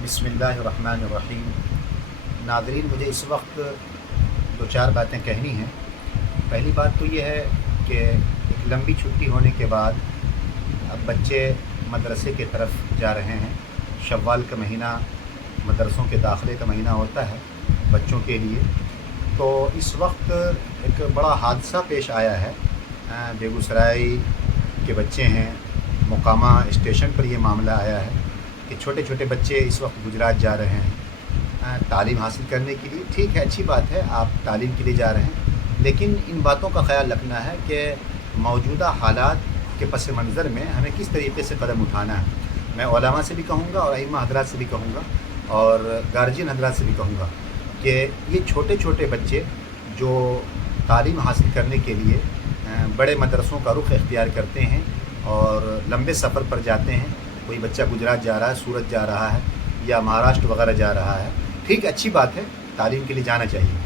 बिस्मिल्लाहिर्रहमानिर्रहीम। नाज़रीन, मुझे इस वक्त दो चार बातें कहनी हैं। पहली बात तो ये है कि एक लंबी छुट्टी होने के बाद अब बच्चे मदरसे की तरफ जा रहे हैं। शव्वाल का महीना मदरसों के दाखिले का महीना होता है बच्चों के लिए। तो इस वक्त एक बड़ा हादसा पेश आया है। बेगूसराय के बच्चे हैं, मुकामा स्टेशन पर ये मामला आया है कि छोटे छोटे बच्चे इस वक्त गुजरात जा रहे हैं तालीम हासिल करने के लिए। ठीक है, अच्छी बात है, आप तालीम के लिए जा रहे हैं, लेकिन इन बातों का ख्याल रखना है कि मौजूदा हालात के पस मंज़र में हमें किस तरीके से कदम उठाना है। मैं उलमा से भी कहूँगा और अइम्मा हज़रात से भी कहूँगा और गार्जियन हज़रात से भी कहूँगा कि ये छोटे छोटे बच्चे जो तालीम हासिल करने के लिए बड़े मदरसों का रुख इख्तियार करते हैं और लंबे सफ़र पर जाते हैं। कोई बच्चा गुजरात जा रहा है, सूरत जा रहा है या महाराष्ट्र वगैरह जा रहा है, ठीक, अच्छी बात है, तालीम के लिए जाना चाहिए।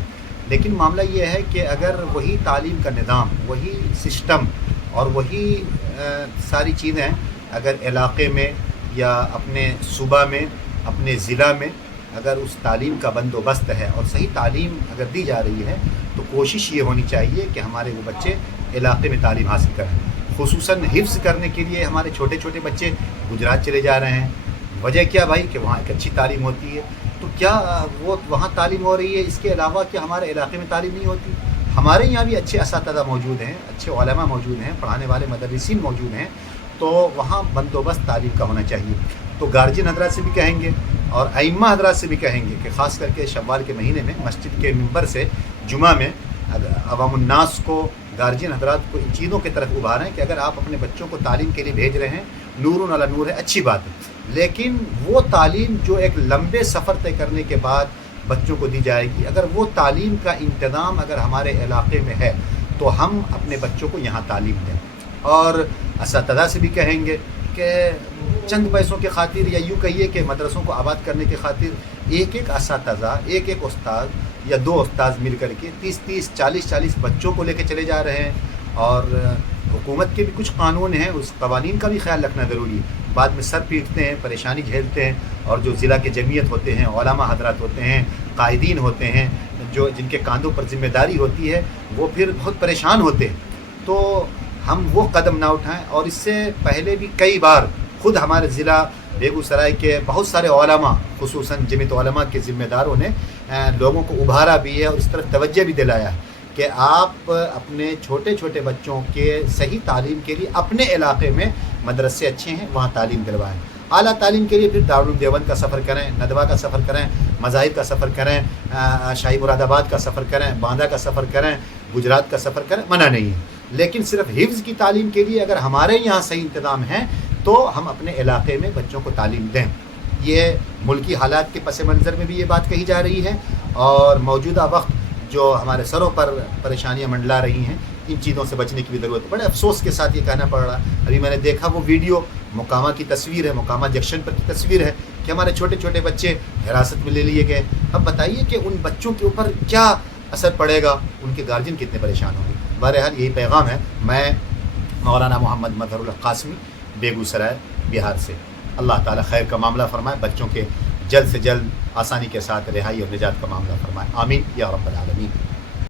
लेकिन मामला ये है कि अगर वही तालीम का निज़ाम, वही सिस्टम और वही सारी चीज़ें अगर इलाक़े में या अपने सूबा में, अपने ज़िला में अगर उस तालीम का बंदोबस्त है और सही तालीम अगर दी जा रही है, तो कोशिश ये होनी चाहिए कि हमारे वो बच्चे इलाक़े में तालीम हासिल करें। खुसूसन हिफ्ज़ करने के लिए हमारे छोटे छोटे बच्चे गुजरात चले जा रहे हैं। वजह क्या भाई? कि वहाँ एक अच्छी तालीम होती है। तो क्या वो वहाँ तालीम हो रही है, इसके अलावा क्या हमारे इलाक़े में तालीम नहीं होती? हमारे यहाँ भी अच्छे असातिज़ा मौजूद हैं, अच्छे उलमा मौजूद हैं, पढ़ाने वाले मदरसीन मौजूद हैं। तो वहाँ बंदोबस्त तालीम का होना चाहिए। तो गार्जियन हज़रात से भी कहेंगे और अइम्मा हज़रात से भी कहेंगे कि ख़ास करके शव्वाल के महीने में मस्जिद के मिंबर से जुमा में अवामुन्नास को, गार्जियन हज़रात को इन चीज़ों की तरफ उभारें कि अगर आप अपने बच्चों को तालीम के लिए भेज रहे हैं, नूरुन अला नूर है, अच्छी बात है, लेकिन वो तालीम जो एक लंबे सफ़र तय करने के बाद बच्चों को दी जाएगी, अगर वो तालीम का इंतज़ाम अगर हमारे इलाक़े में है तो हम अपने बच्चों को यहाँ तालीम दें। और असातिज़ा से भी कहेंगे कि चंद पैसों के खातिर या यूँ कहिए कि मदरसों को आबाद करने के खातिर एक एक असातिज़ा, एक एक उस्ताद या दो उस्ताद मिल कर के 30-30, 40-40 बच्चों को लेकर चले जा रहे हैं। और हुकूमत के भी कुछ कानून हैं, उस कवानीन का भी ख्याल रखना ज़रूरी है। बाद में सर पीटते हैं, परेशानी झेलते हैं, और जो ज़िला के जमीयत होते हैं, उलमा हज़रात होते हैं, कायदीन होते हैं, जो जिनके कांधों पर ज़िम्मेदारी होती है, वो फिर बहुत परेशान होते हैं। तो हम वो कदम ना उठाएं। और इससे पहले भी कई बार ख़ुद हमारे ज़िला बेगूसराय के बहुत सारे उलमा, खुसूसन जमीयत उलमा के ज़िम्मेदारों ने लोगों को उभारा भी है और इस तरफ तवज्जो भी दिलाया है कि आप अपने छोटे छोटे बच्चों के सही तालीम के लिए अपने इलाक़े में मदरसे अच्छे हैं, वहाँ तालीम दिलवाएँ। आला तालीम के लिए फिर दारुल देवबंद का सफ़र करें, नदवा का सफ़र करें, मज़ाहिर का सफ़र करें, शाही मुरादाबाद का सफ़र करें, बांदा का सफ़र करें, गुजरात का सफ़र करें, मना नहीं है। लेकिन सिर्फ हिफ्ज़ की तालीम के लिए अगर हमारे यहाँ सही इंतज़ाम है तो हम अपने इलाक़े में बच्चों को तालीम दें। ये मुल्की हालात के पस मंज़र में भी ये बात कही जा रही है और मौजूदा वक्त जो हमारे सरों पर परेशानियां मंडला रही हैं, इन चीज़ों से बचने की भी ज़रूरत है। बड़े अफसोस के साथ ये कहना पड़ रहा है, अभी मैंने देखा वो वीडियो, मुकामा की तस्वीर है, मुकामा जंक्शन पर की तस्वीर है कि हमारे छोटे छोटे बच्चे हिरासत में ले लिए गए। अब बताइए कि उन बच्चों के ऊपर क्या असर पड़ेगा, उनके गार्जियन कितने परेशान होंगे। बहरहाल यही पैगाम है। मैं मौलाना मोहम्मद मज़हरुल क़ासिमी, बेगूसराय, बिहार से। अल्लाह ताला खैर का मामला फ़रमाए, बच्चों के जल्द से जल्द आसानी के साथ रिहाई और निजात का मामला फ़रमाए। आमीन या रब्बल आलमीन।